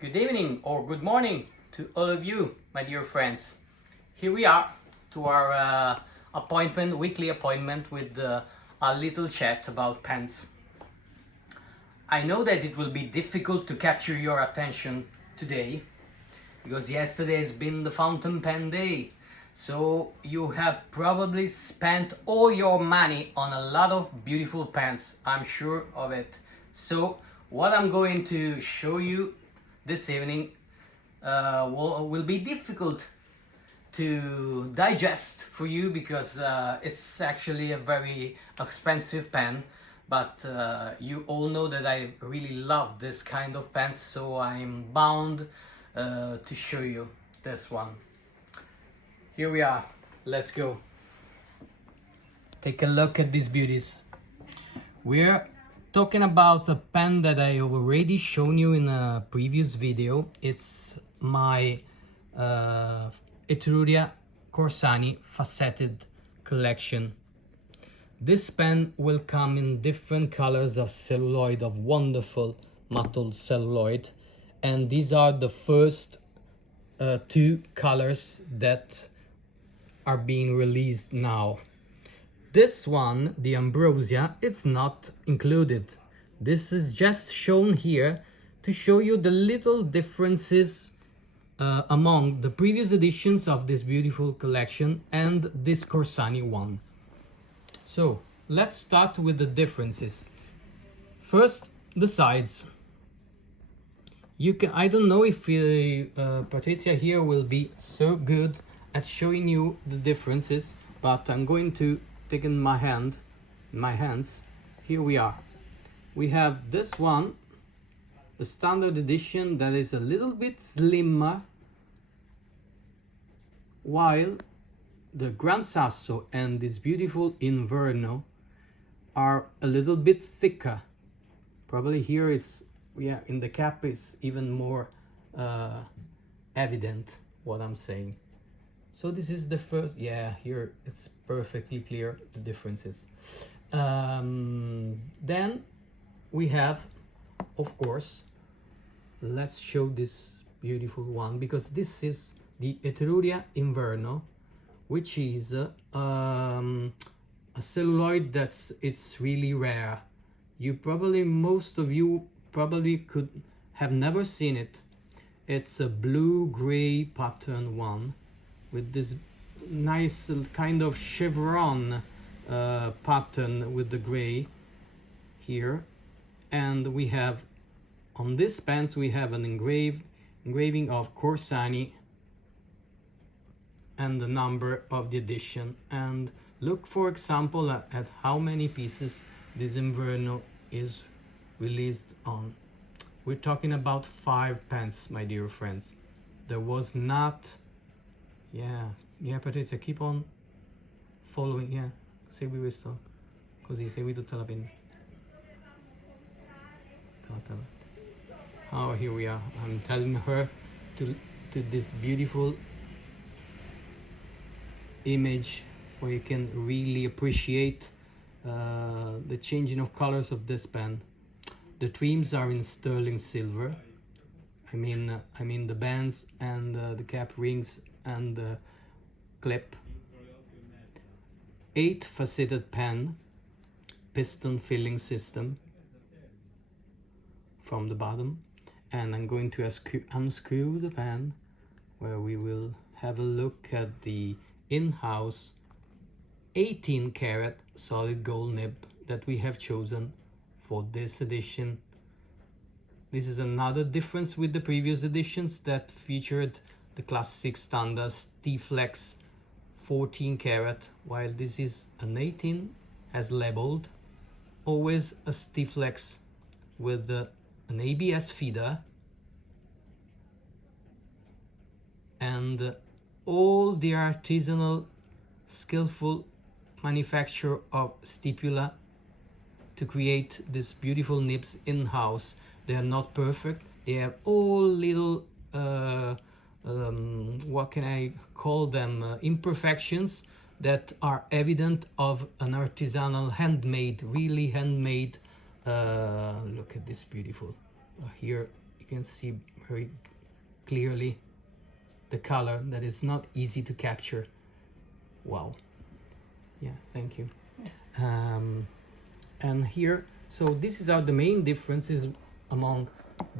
Good evening or good morning to all of you, my dear friends. Here we are to our weekly appointment with a little chat about pens. I know that it will be difficult to capture your attention today because yesterday has been the fountain pen day. So you have probably spent all your money on a lot of beautiful pens, I'm sure of it. So what I'm going to show you this evening will be difficult to digest for you because it's actually a very expensive pen, but you all know that I really love this kind of pens, so I'm bound to show you this one. Here we are, let's go. Take a look at these beauties. We're talking about a pen that I have already shown you in a previous video. It's my Etruria Corsani faceted collection. This pen will come in different colors of celluloid, of wonderful mottled celluloid, and these are the first two colors that are being released now. This one, the Ambrosia, it's not included. This is just shown here to show you the little differences among the previous editions of this beautiful collection and this Corsani one. So let's start with the differences. First, the sides. I don't know if Patrizia here will be so good at showing you the differences, but I'm going to take in my hands. Here we are. We have this one, the standard edition, that is a little bit slimmer, while the Gran Sasso and this beautiful Inverno are a little bit thicker. Probably here is, in the cap is even more evident what I'm saying. So this is the first, here it's perfectly clear, the differences. Then we have, of course, let's show this beautiful one, because this is the Petrulia Inverno, which is a celluloid it's really rare. Most of you probably could have never seen it. It's a blue-gray pattern one, with this nice kind of chevron pattern with the gray here. And we have, on this pens, we have an engraving of Corsani and the number of the edition. And look, for example, at how many pieces this Inverno is released on. We're talking about 5 pens, my dear friends. There was not... Patrizia, keep on following, segui questo, così, segui tutta la penna. Oh, here we are. I'm telling her to this beautiful image where you can really appreciate the changing of colors of this pen. The trims are in sterling silver. I mean the bands and the cap rings and the clip. 8 faceted pen, piston filling system from the bottom, and I'm going to unscrew the pen, where we will have a look at the in-house 18 karat solid gold nib that we have chosen for this edition. This is another difference with the previous editions that featured the classic standard T-Flex 14 karat, while this is an 18 as labeled, always a T-Flex with an ABS feeder, and all the artisanal skillful manufacture of Stipula to create these beautiful nibs in-house. They are not perfect, they have all little what can I call them, imperfections that are evident of an artisanal, really handmade. Look at this beautiful. Here you can see very clearly the color that is not easy to capture. Wow. Yeah, thank you. And here, so this is how the main differences among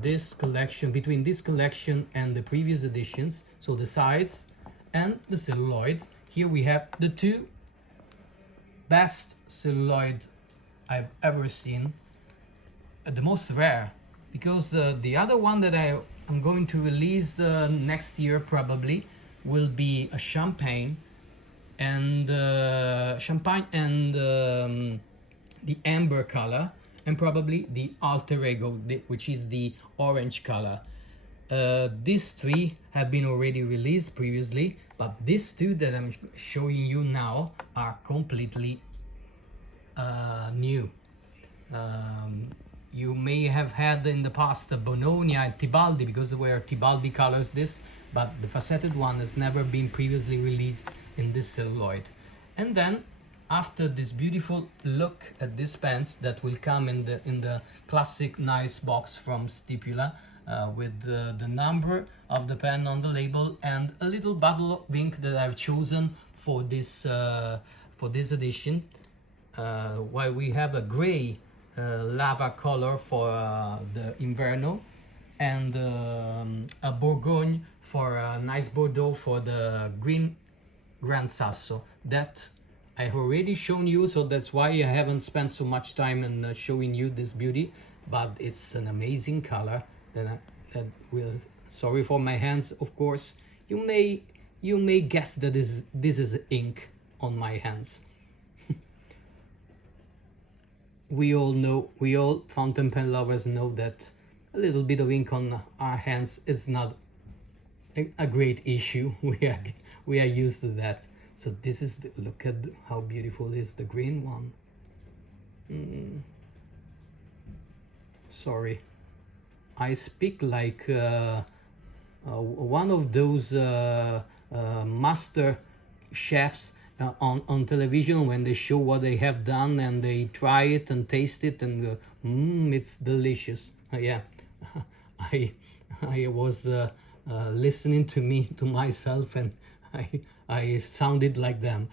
this collection, between this collection and the previous editions. So the sides and the celluloid. Here we have the two best celluloid I've ever seen, the most rare, because the other one that I'm going to release next year probably will be a champagne and the amber color, and probably the alter ego, which is the orange color. These three have been already released previously, but these two that I'm showing you now are completely new. You may have had in the past a Bononia and Tibaldi, because they were Tibaldi colors this, but the faceted one has never been previously released in this celluloid. And then after this beautiful look at these pens that will come in the classic nice box from Stipula, with the number of the pen on the label and a little bottle of ink that I've chosen for this edition, while we have a gray lava color for the Inverno, and a Bourgogne for a nice Bordeaux for the green Gran Sasso. That I have already shown you, so that's why I haven't spent so much time in showing you this beauty, but it's an amazing color. And sorry for my hands, of course. You may guess that this is ink on my hands. We all fountain pen lovers know that a little bit of ink on our hands is not a great issue. We are used to that. So this is look at how beautiful is the green one. Sorry, I speak like one of those master chefs on television, when they show what they have done and they try it and taste it and it's delicious. Yeah, I was listening to myself, and I sounded like them.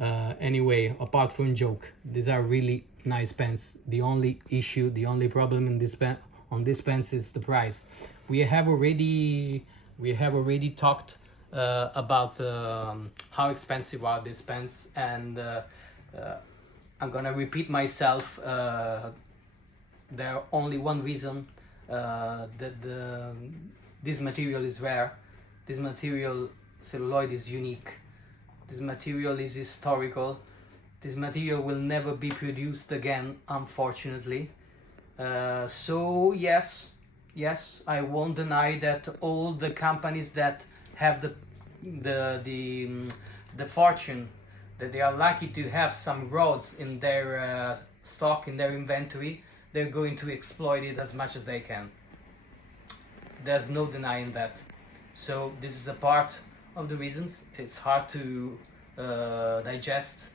Anyway, apart from joke, these are really nice pens. The only issue, the only problem in this pen, on these pens, is the price. We have already talked about how expensive are these pens, and I'm gonna repeat myself. There only one reason that this material is rare. This material, celluloid, is unique. This material is historical. This material will never be produced again, unfortunately. So yes, I won't deny that all the companies that have the fortune, that they are lucky to have some rods in their stock, in their inventory, they're going to exploit it as much as they can. There's no denying that. So this is a part of the reasons. It's hard to digest,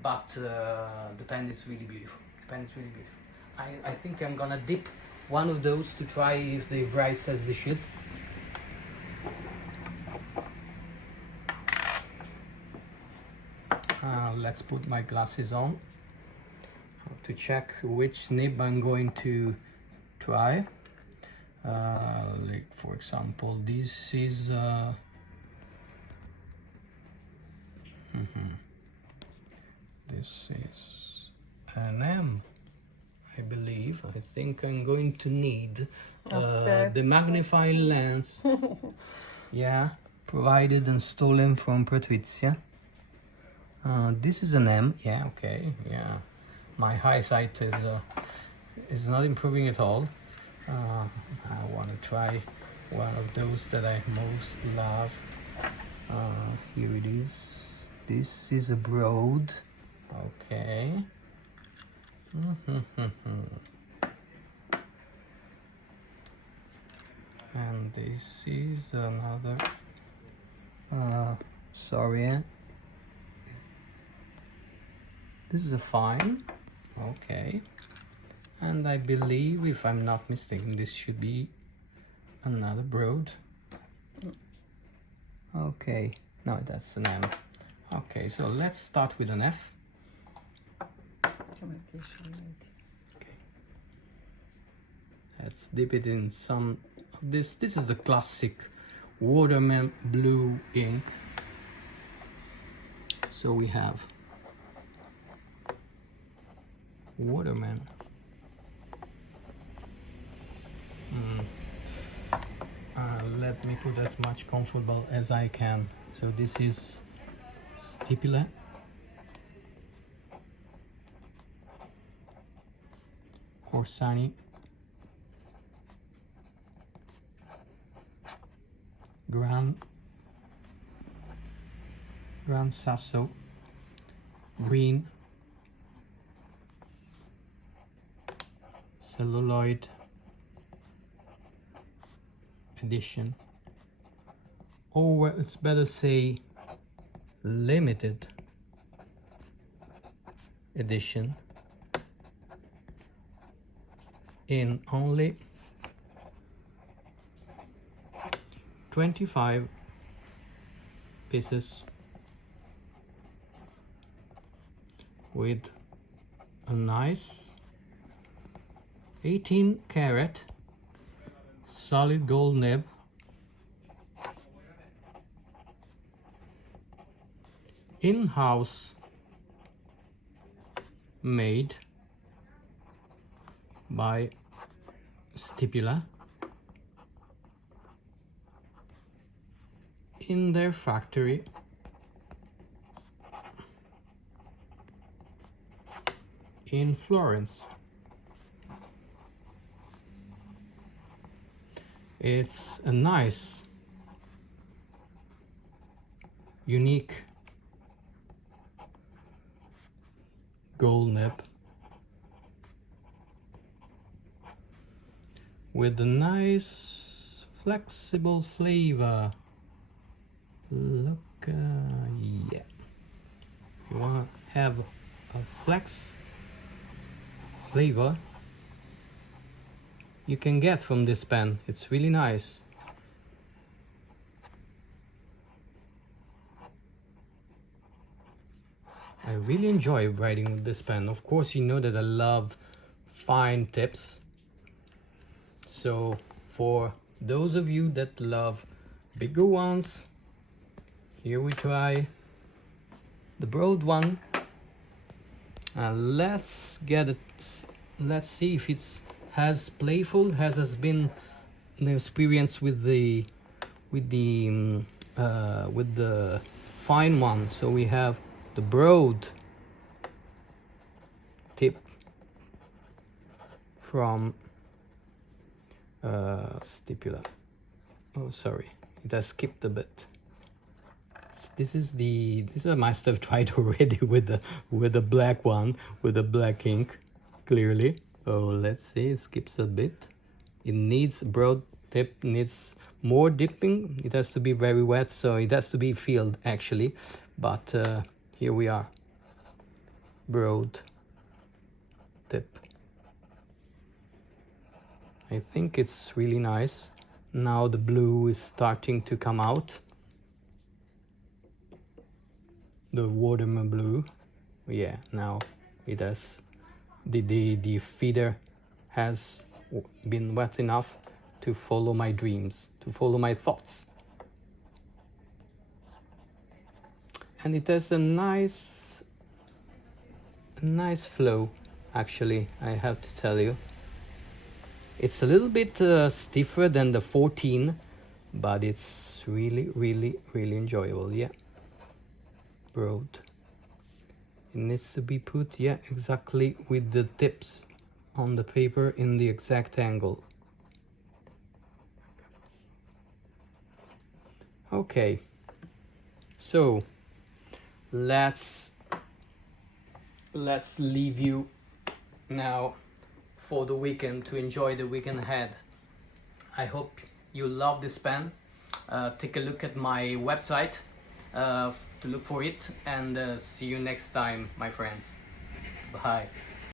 but the pen is really beautiful. The pen is really beautiful. I think I'm gonna dip one of those to try if they write as they should. Let's put my glasses on to check which nib I'm going to try. Like for example, this is this is an M, I believe. I think I'm going to need the magnifying lens. Yeah, provided and stolen from Petrulia. This is an M. Yeah, okay. Yeah, my eyesight is not improving at all. I want to try one of those that I most love. Here it is. This is a broad. Okay. And this is another. Sorry. This is a fine. Okay. And I believe, if I'm not mistaken, this should be another broad. Okay, no, that's an M. Okay, so let's start with an F. Okay. Let's dip it in some of this. This is the classic watermelon blue ink. So we have watermelon. Let me put as much comfortable as I can. So this is Stipula Corsani, Gran Sasso, green, celluloid edition, or it's better say limited edition, in only 25 pieces with a nice 18 carat solid gold nib, in-house made by Stipula in their factory in Florence. It's a nice, unique gold nib with a nice flexible flavor. Look, yeah. If you want to have a flex flavor, you can get from this pen. It's really nice. I really enjoy writing with this pen. Of course, you know that I love fine tips. So for those of you that love bigger ones, here we try the broad one. Let's get it. Let's see if it's has playful, has been the experience with the fine one. So we have the broad tip from Stipula. Oh, sorry, it has skipped a bit. This I must have tried already with the black one, with the black ink, clearly. Oh, let's see, it skips a bit. It needs broad tip, needs more dipping. It has to be very wet, so it has to be filled actually. But here we are, broad tip. I think it's really nice. Now the blue is starting to come out. The watermelon blue, yeah, now it has, the feeder has been wet enough to follow my dreams, to follow my thoughts. And it has a nice flow, actually, I have to tell you. It's a little bit stiffer than the 14, but it's really enjoyable, yeah. Broad. It needs to be put, yeah, exactly with the tips on the paper in the exact angle. Okay, so let's leave you now for the weekend, to enjoy the weekend ahead. I hope you love this pen. Take a look at my website to look for it, and see you next time, my friends. Bye.